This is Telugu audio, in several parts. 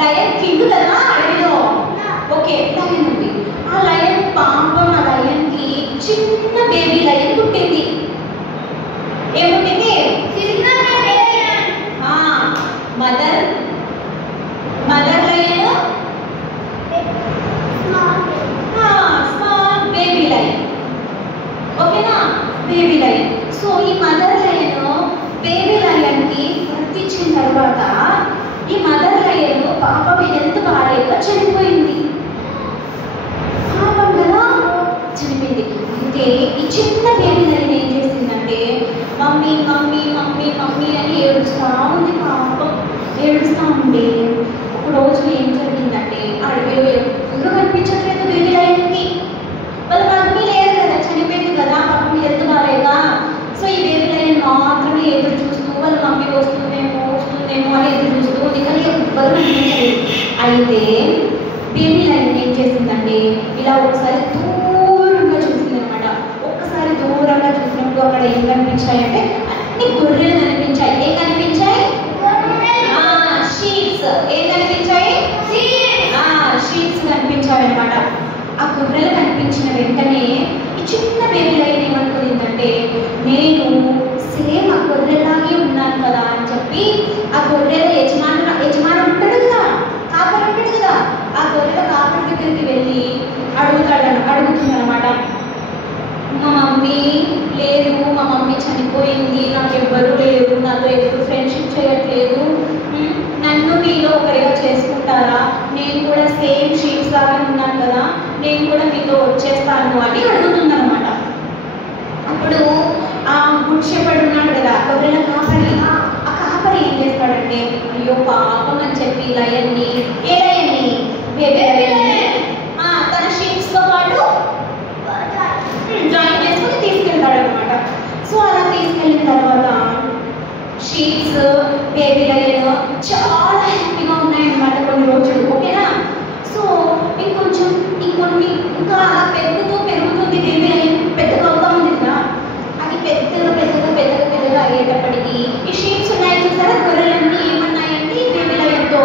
లయన్ కింగ్ కదా అడవిలో. ఓకే, లయన్ ఉంది. ఆ లయన్ పాపం, ఆ లయన్కి చిన్న బేబీ లయన్ పుట్టింది. ఏం పుట్టింది? Mother lion, small baby lion. ఓకేనా, బేబీ లయన్. సో ఈ మదర్ లయన్ బేబీ లయన్కి బర్త్ ఇచ్చిన తర్వాత ఈ మదర్ లయన్ పాపం హెల్త్ బాగాలేక చనిపోయింది. పాపం కదా, చనిపోయింది. అయితే ఈ చిన్న బేబీ లయన్ ఏం చేసిందంటే మమ్మీ మమ్మీ మమ్మీ మమ్మీ అని ఏడుస్తూ ఉంది. పాపం ఏడుస్తూ ఉంది. ఒక రోజు ఏం జరిగిందంటే అడవిలో ఎప్పుడు కనిపించట్లేదు బేబీ లయన్కి. వాళ్ళ మమ్మీ లేదు కదా, చనిపోయింది కదా, పాపం హెల్త్ బాగాలేక. సో ఈ బేబీ లయన్ మాత్రమే ఎదురు చూస్తూ వాళ్ళ మమ్మీ వస్తుందేమో అని ఎదురు చూస్తూ ఉంది. కానీ ఎవ్వరు కనిపించలేదు. అయితే బేబీ లయన్ ఏం చేసిందంటే ఇలా ఒకసారి దూరంగా చూసింది అనమాట. ఒక్కసారి దూరంగా చూసినప్పుడు అక్కడ ఏం కనిపించాయంటే అన్ని గొర్రెలు కనిపించాయి. ఏం కనిపించాయి? షీప్స్. ఏం కనిపించాయి? షీప్స్ కనిపించాయి అనమాట. ఆ గొర్రెలు కనిపించిన వెంటనే ఈ చిన్న బేబీ లైన్ ఏమనుకుందంటే నేను సేమ్ ఆ గొర్రెలాగే ఉన్నాను కదా అని చెప్పి ఆ గొర్రెల యజమానుడు ఉంటాడు కదా, కాపరి ఉంటాడు కదా, ఆ గొర్రెల కాపరి దగ్గరికి వెళ్ళి అడుగుతుంది అనమాట. మా మమ్మీ లేదు, మా మమ్మీ చనిపోయింది, నాకు ఎవ్వరూ లేరు, నాతో ఎవరు ఫ్రెండ్షిప్ చేయట్లేదు, నన్ను మీలో ఒకరిగా చేసుకుంటారా? నేను కూడా సేమ్ షీప్స్ లాగా ఉన్నాను కదా, నేను కూడా మీతో వచ్చేస్తాను అని అడుగుతుంది అనమాట. అప్పుడు ఆ గుడ్ షెపర్డ్ ఉన్నాడు కదా, గొర్రెల కాపరి, ఆ కాపరి ఏం చేస్తాడంటే అయ్యో పాపం అని చెప్పి లయన్ని, ఏ లయన్ని? బేబీ లయన్ని తన షీప్స్తో పాటు జాయిన్ చేసుకుని తీసుకెళ్తాడు అనమాట. సో అలా తీసుకెళ్ళిన తర్వాత షీప్స్ బేబీ లయన్ చాలా హ్యాపీగా ఉన్నాయన్నమాట కొన్ని రోజులు. ఓకేనా, సో ఇంకా అలా పెరుగుతుంది బేబీ లయన్, పెద్దగా అవుతా ఉంది కదా. అది పెద్దగా అయ్యేటప్పటికి ఈ షీప్స్ ఉన్నాయి చూసారా, గొర్రెలన్నీ ఏమన్నాయంటే బేబీ లయన్తో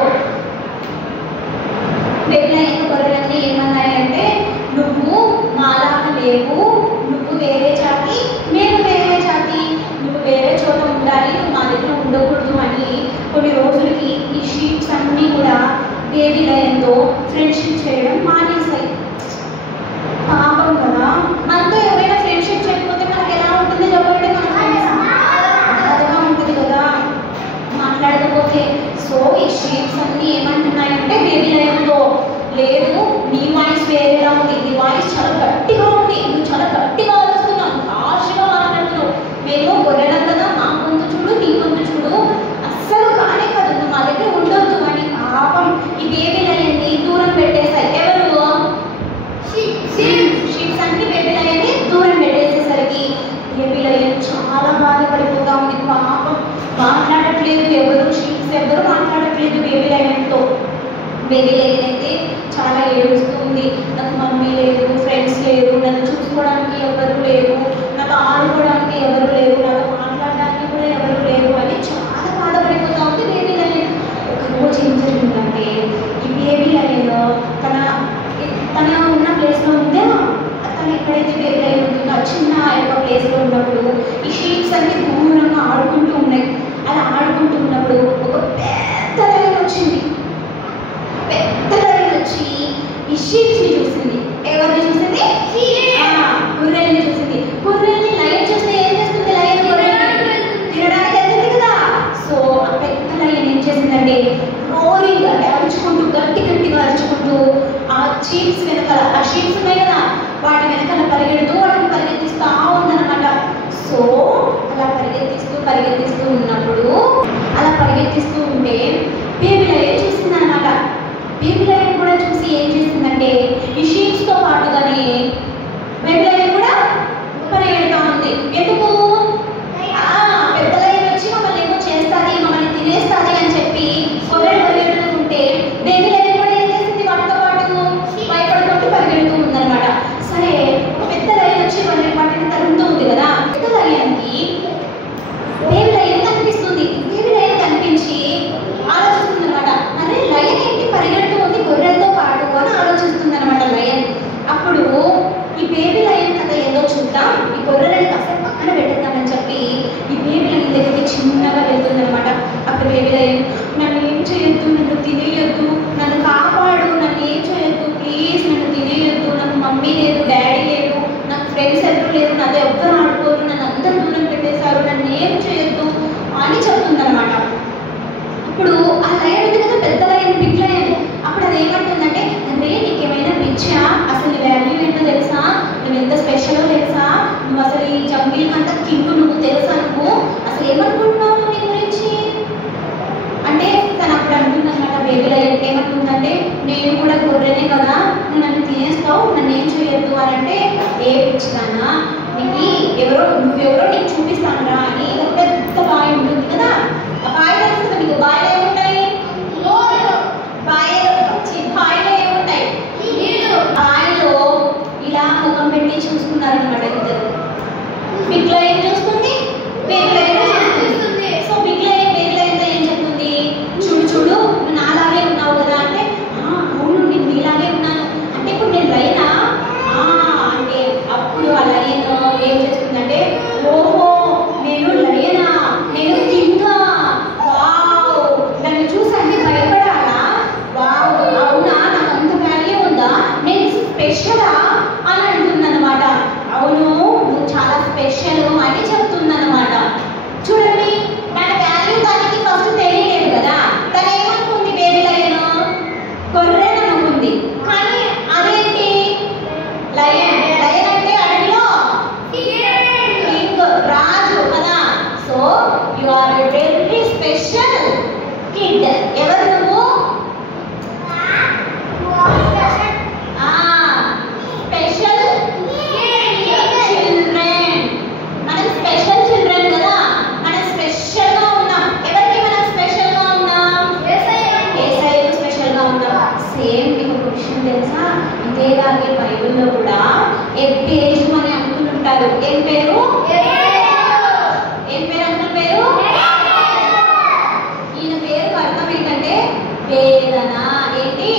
గొర్రెలన్నీ ఏమన్నాయంటే నువ్వు మాలాగా లేవు, నువ్వు వేరే జాతి, మేము వేరే జాతి, నువ్వు వేరే చోట ఉండాలి, నువ్వు మా దగ్గర ఉండకూడదు అని కొన్ని రోజులకి ఈ షీప్స్ అన్నీ కూడా బేబీ లయన్తో ఫ్రెండ్షిప్ చేయడం మానేసాయి. పాపం కదా, మనతో ఎవరైనా ఫ్రెండ్షిప్ చేయకపోతే మనకి ఎలా ఉంటుంది చెప్పండి? బాధగా ఉంటుంది కదా మాట్లాడకపోతే. సో ఈ షీప్స్ అన్నీ ఏమంటున్నాయంటే బేబీ లయన్తో లేదు, నీ వాయిస్ వేరేలా ఉంది, నీ వాయిస్ చాలా గట్టిగా ఉంది, నువ్వు చాలా గట్టిగా వస్తున్నావు, హార్ష్గా మాట్లాడుతున్నావు, మేము గొర్రెలం కదా, మా గొంతు చూడు, నీ గొంతు చూడు, అస్సలు కానే కాదు, నువ్వు మా దగ్గర ఉండొద్దు అని పాపం ఈ బేబీ లయన్ని దూరం పెట్టేశాయి. ఎవరు? షీప్స్ అన్ని బేబీ లయన్ని దూరం పెట్టేసేసరికి బేబీ లయన్ చాలా బాధపడిపోతా ఉంది. పాపం మాట్లాడట్లేదు ఎవరు, షీప్స్ ఎవరు మాట్లాడట్లేదు బేబీ లయన్తో. బేబీ లయన్ అయితే చాలా ఏడుస్తూ ఉంది. నాకు మమ్మీ లేదు, ఫ్రెండ్స్ లేరు, నన్ను చూసుకోవడానికి ఎవరు లేరు, నాకు ఆడుకోవడానికి ఎవరు లేరు, నాతో మాట్లాడడానికి కూడా ఎవరు లేరు అని చాలా బాధపడిపోతా ఉంది బేబీ లయన్. ఒక రోజు ఏం జరిగిందంటే ఈ బేబీ లయన్ తన ఉన్న ప్లేస్లో ఉందే, తను ఎక్కడైతే బేబీ లయన్ ఉంటుందో ఆ చిన్న యొక్క ప్లేస్లో ఉన్నప్పుడు ఈ షీప్స్ అన్ని దూరంగా ఆడుకుంటూ ఉన్నాయి. అలా ఆడుకుంటూ ఉన్నప్పుడు ఒక పెద్ద లయన్ వచ్చింది. ఈ షీప్స్ని చూసింది. ఎవరిని చూసింది? గొర్రెల్ని చూసింది. గొర్రెల్ని లయన్ చూస్తే ఏం చేస్తుంది? లయన్ గొర్రెల్ని తినడానికి వెళ్తుంది కదా. సో ఆ పెద్ద లయన్ ఏం చేసిందంటే రోరింగ్ అంటే అరుచుకుంటూ గట్టిగా అరుచుకుంటూ ఆ షీప్స్ వెనకాల, ఆ షీప్స్ ఉన్నాయి కదా వాటి వెనకాల పరిగెడుతూ వాటిని పరిగెత్తిస్తూ ఉందన్నమాట. సో అలా పరిగెత్తిస్తూ ఉన్నప్పుడు అలా పరిగెత్తిస్తూ ఉంటే బేబీ లయన్ చూసింది అనమాట. బేబీ లయన్ కూడా చూసి ఏం చేసిందంటే ఈ షీప్స్తో పాటుగానే బేబీ లయన్ కూడా పరిగెడుతూ ఉంది. ఎందుకు? పెద్ద లయన్ వచ్చి మమ్మల్ని ఏమో చేస్తుంది, మమ్మల్ని తినేస్తుంది అని చెప్పి పరిగెడుతూ ఉంటే బేబీ లయన్ కూడా ఏం చేసింది? వాటితో పాటు భయపడుకుంటూ పరిగెడుతూ ఉందన్నమాట. సరే, పెద్ద లయన్ వచ్చి వాటిని తరుముతూ ఉంది కదా. పెద్ద లయన్కి బేబీ లయన్ కనిపిస్తుంది. బేబీ లయన్ కనిపించి ఆలోచిస్తుంది అనమాట, అరే లయన్ ఏంటి తినేయొద్దు, నన్ను కాపాడు, నన్ను ఏం చేయొద్దు, ప్లీజ్ నన్ను తినేయొద్దు, నాకు మమ్మీ లేదు, డాడీ లేదు, నాకు ఫ్రెండ్స్ ఎవరు లేరు, నాతో ఎవ్వరు ఆడుకోరు, నన్ను అందరూ దూరం పెట్టేశారు, నన్ను ఏం చేయొద్దు అని చెప్తుందన్నమాట. ఇప్పుడు ఆ లయన్ ఉంది కదా, పెద్ద లయన్, బిగ్ లయన్, అప్పుడు అది ఏమంటుందంటే, అరే నీకేమైనా పిచ్చా, అసలు నీ వాల్యూ ఏంటో తెలుసా, నువ్వు ఎంత స్పెషలో తెలుసా, నువ్వు అసలు ఈ జంగిల్ అంతా కింగ్, నువ్వు తెలుసా, నువ్వు అసలు ఏమనుకుంటున్నావు నీ గురించి అంటే తను అప్పుడు అంటుందన్నమాట. బేబీ లయన్ ఏమంటుందంటే, నేను కూడా గొర్రెనే కదా, నువ్వు నన్ను తినేస్తావు, నన్ను ఏం చేయొద్దు అని అంటే, ఏ పిచ్చిదానా నీకు నువ్వెవరో నీకు చూపిస్తాను రా అని ఒక పెద్ద బాయ్ ఉంటుంది కదా, ఆ బాయ్ తెలుస్తుంది మీకు, బాయ్లో ఏముంటాయి, బాయ్లో ఏముంటాయి, బాయ్లో ఇలా ముఖం పెట్టి చూసుకున్నారనమాట ఇద్దరు. బిగ్ లయన్ చూస్తుంది, బేబీ లయన్ చూస్తుంది. సో బిగ్ లయన్ బేబీ లయన్తో ఏం చెప్తుంది, చూడు చూడు నువ్వు నాలాగే ఉన్నావు కదా అంటే, అవును నేను నీలాగే ఉన్నాను అంటే, ఇప్పుడు నేను లయనా అంటే, అప్పుడు ఆ లయన్ ఏం చేస్తుందంటే, ఓహో నేను లయనా, నేను కింగా, వావ్ నన్ను చూసి అన్ని భయపడాలా, వావ్ అవునా నాకు అంత వాల్యూ ఉందా, నేను స్పెషలా అని అంటుందన్నమాట. అవును నువ్వు చాలా స్పెషల్ అని చెప్తుందన్నమాట. చూడండి దాని వాల్యూ తనకి ఫస్ట్ తెలియలేదు కదా, తను ఏమనుకుంది, బేబీ లయన్ గొర్రెని అనుకుంది, కానీ అదేంటి లయన్, లయన్ అంటే అడవిలో కింగ్, రాజు కదా. So you are a very special kid. ఎవరు నువ్వు, స్పెషల్ చిల్డ్రన్. మనం స్పెషల్ చిల్డ్రన్ కదా, మనం స్పెషల్ గా ఉన్నాం. ఎవరికి మనం స్పెషల్ గా ఉన్నాం, యేసయ్యకు స్పెషల్ గా ఉన్నాం. సేమ్ మీకు ఒక విషయం తెలుసా, ఇదేలాగే బైబిల్లో కూడా ఎబ్బేజు అని అంటుంటారు. ఏం పేరు, ఏం పేరు అంకుల్ పేరు, ఈయన పేరుకు అర్థం ఏంటంటే వేదన. ఏంటి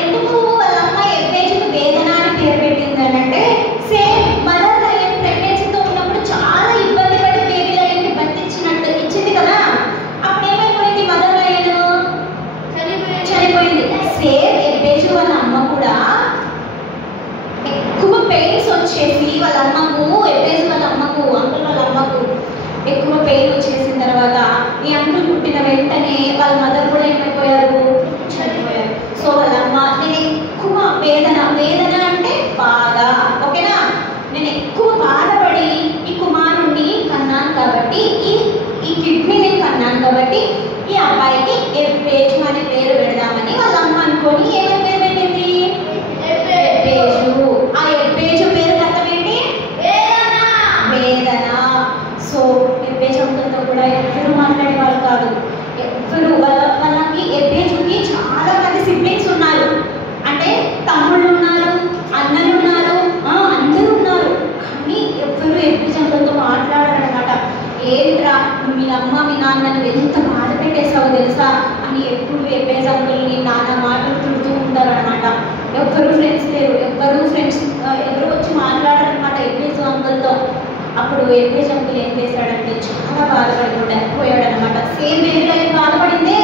ఎందుకు వాళ్ళ అమ్మ ఎబ్బేజుకు వేదన అని పేరు పెట్టింది అంటే, సేమ్ మదర్ లయన్ ప్రెగ్నెన్సీతో ఉన్నప్పుడు చాలా ఇబ్బంది పడి బేబీ లయన్ని బతికించినట్టు ఇచ్చింది కదా, అప్పుడు ఏమైపోయింది, మదర్ లయన్ చనిపోయింది. సేమ్ ఎబ్బేజు వాళ్ళ అమ్మ కూడా ఎక్కువ పెయిన్స్ వచ్చేసి వాళ్ళ అమ్మకు, ఎబ్బేజు వాళ్ళ అమ్మకు, అంకుల్ వాళ్ళ అమ్మకు ఎక్కువ పెయిన్ వచ్చేసిన తర్వాత ఈ అంకుల్ పుట్టిన వెంటనే వాళ్ళ మదర్ కూడా ఏమైపోయారు, చనిపోయారు. సో వాళ్ళ అమ్మ, నేను ఎక్కువ వేదన, వేదన అంటే బాధ, ఓకేనా, నేను ఎక్కువ బాధపడి ఈ కుమారుణ్ణి కన్నాను కాబట్టి, ఈ కిడ్నీ నేను కన్నాను కాబట్టి ఈ అబ్బాయికి ఎబ్బేజు అనే పేరు పెడదామని వాళ్ళ అమ్మ అనుకొని ఏమని పేరు పెట్టింది, ఎబ్బేజు. ఆ ఎబ్బేజు పేరు అర్థం ఏంటి, వేదన. సో ఎబ్బేజు అంకుల్తో కూడా ఎవ్వరు మాట్లాడేవాళ్ళు కాదు, ఎవ్వరు. వాళ్ళకి ఎబ్బేజుకి చాలా మంది సిబ్లింగ్స్ ఉన్నారు, అంటే తమ్ముళ్ళు ఉన్నారు, అన్నలు ఉన్నారు, అందరూ ఉన్నారు, కానీ ఎవ్వరు ఎబ్బేజు అంకుల్తో మాట్లాడారనమాట. ఏంట్రా నువ్వు మీ అమ్మ మీ నాన్నను ఎంత బాధ పెట్టేసావు తెలుసా అని ఎప్పుడు ఎబ్బేజు అంకుల్ని నాన్న మాటలు తిడుతూ ఉంటారు అనమాట. ఎవ్వరు ఫ్రెండ్స్ లేరు, ఎవరు వచ్చి మాట్లాడారనమాట ఎబ్బేజు అంకుల్తో. అప్పుడు ఎబ్బేజు అంకుల్ ఏం చేశాడంటే చాలా బాధపడిపోయాడు అనమాట. సేమ్ బేబీ లయన్ బాధపడిందే,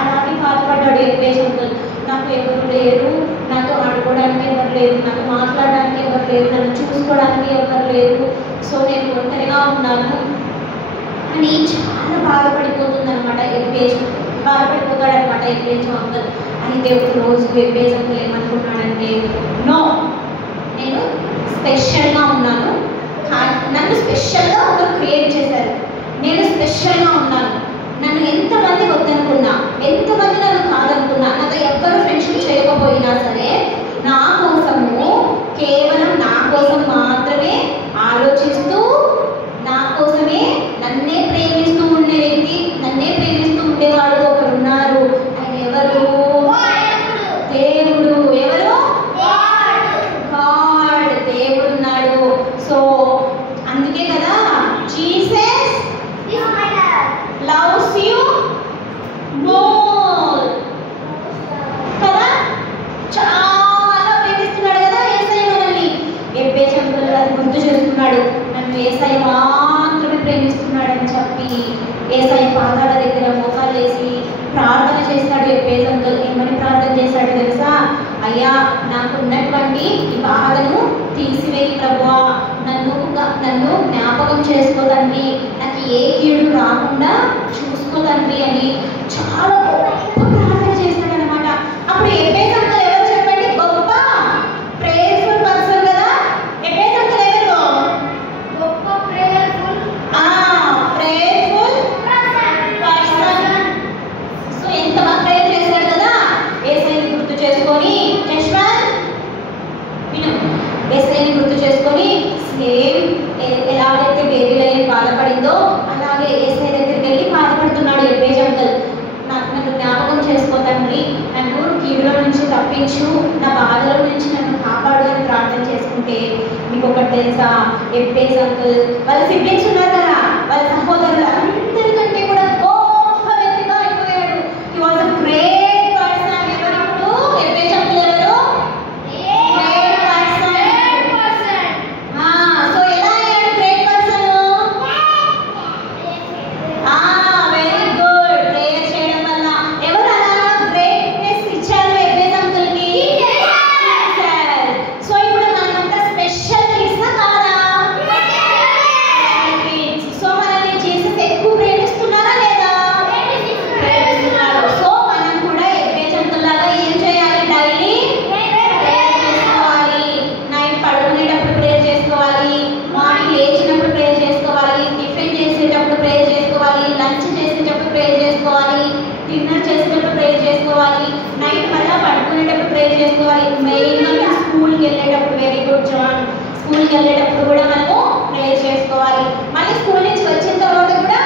అలాగే బాధపడ్డాడు ఎబ్బేజు అంకుల్. నాకు ఎవరు లేరు, నాతో ఆడుకోవడానికి ఎవరు లేరు, నాకు మాట్లాడడానికి ఎవరు లేరు, నన్ను చూసుకోవడానికి ఎవరు లేరు, సో నేను ఒంటరిగా ఉన్నాను అని చాలా బాధపడిపోతుంది అనమాట ఎబ్బేజు, బాధపడిపోతాడనమాట ఎబ్బేజు అంకుల్. అయితే ఒక రోజు ఎబ్బేజు అంకుల్ ఏమనుకున్నాడంటే, నో నేను స్పెషల్గా ఉన్నాను, నన్ను స్పెషల్గా ఒకరు క్రియేట్ చేశారు, నేను స్పెషల్గా ఉన్నాను, నన్ను ఎంతమంది వద్దనుకున్నా, ఎంతమంది నన్ను కాదనుకున్నా, నాతో ఎవ్వరు ఫ్రెండ్షిప్ చేయకపోయినా సరే నా కోసము, కేవలం నా కోసం మాత్రమే ఆలోచిస్తూ, నా కోసమే నన్నే ప్రేమిస్తూ ఉండే వ్యక్తి, నన్నే ప్రేమిస్తూ ఉండేవాడు ఒకరు ఉన్నారు. ఆయన ఎవరు, దేవుడు. ఎవరు, గాడ్, దేవుడు ఉన్నాడు. సో అందుకే కదా జీసస్ loves you more ప్రార్థన చేస్తాడు ఎబ్బేజు అంకుల్. ఏమని ప్రార్థన చేస్తాడో తెలుసా? అయ్యా, నాకున్నటువంటి ఈ బాధను తీసివేయి ప్రభువా, నన్ను జ్ఞాపకం చేసుకోదండి, నాకు ఏ కీడు రాకుండా చూసుకోదండి అని చాలా గొప్ప ప్రార్థన చేస్తాడు అనమాట. అప్పుడు ఎబ్బేజు అంకుల్ ఎవరు చెప్పండి? గొప్ప ప్రేయర్ఫుల్ పర్సన్ కదా. ఎబ్బేజు అంకుల్ ఎవరు? గొప్ప ప్రేయర్ఫుల్ పర్సన్. సో ఎంత బాగా ప్రేయర్ చేశాడు కదా. యేసయ్యని గుర్తు చేసుకొని, యశ్వంత్ విను, యేసయ్యని గుర్తు చేసుకొని సేమ్ ఎలాగైతే బేబీ లయన్ బాధపడిందో అలాగే యేసయ్య దగ్గరికి వెళ్ళి బాధపడుతున్నాడు ఎబ్బేజు అంకుల్. నన్ను జ్ఞాపకం చేసుకో తండ్రి, నన్ను కీడులో నుంచి తప్పించు, నా బాధల నుంచి నన్ను కాపాడు అని ప్రార్థన చేసుకుంటే మీకు ఒకటి తెలుసా? ఎబ్బేజు అంకుల్ వాళ్ళ సిబ్లింగ్స్ ఉన్నారు కదా, వాళ్ళ సహోదరులు అందరికంటే కూడా గొప్ప వ్యక్తిగా అయిపోయాడు. హి వాజ్ అ గ్రేట్ పర్సన్. ఎవరు ఇప్పుడు? ఎబ్బేజు అంకుల్ ఎవరు? Great person. సో ఎలా అయ్యాడు great person? Very good. Prayer చేయడం వల్ల. ఎవరు అలా గ్రేట్నెస్ ఇచ్చారు ఎబ్బేజు అంకుల్ కి? సో ఇప్పుడు మనమంతా స్పెషల్ కిడ్స్ కాదా? సో మనల్ని జీసస్ ఎక్కువ ప్రేమిస్తున్నారా లేదా? ప్రేమిస్తున్నారు. సో మనం కూడా ఎబ్బేజు అంకుల్ లాగా ఏం చేయాలి? డైలీ ప్రేయర్ చేసుకోవాలి. నైట్ పడుకునేటప్పుడు ప్రేయర్ చేసుకోవాలి, మార్నింగ్ లేచినప్పుడు ప్రేయర్ చేసుకోవాలి, టిఫిన్ చేసేటప్పుడు ప్రేయర్ చేసుకోవాలి, లంచ్ చేసేటప్పుడు ప్రేయర్ చేసుకోవాలి, డిన్నర్ చేసేటప్పుడు ప్రేయర్ చేసుకోవాలి, నైట్ మళ్ళీ పడుకునేటప్పుడు ప్రేయర్ చేసుకోవాలి. మెయిన్గా స్కూల్కి వెళ్ళేటప్పుడు, వెరీ గుడ్ జాన్, స్కూల్కి వెళ్ళేటప్పుడు కూడా మనము ప్రేయర్ చేసుకోవాలి. మళ్ళీ స్కూల్ నుంచి వచ్చిన తర్వాత కూడా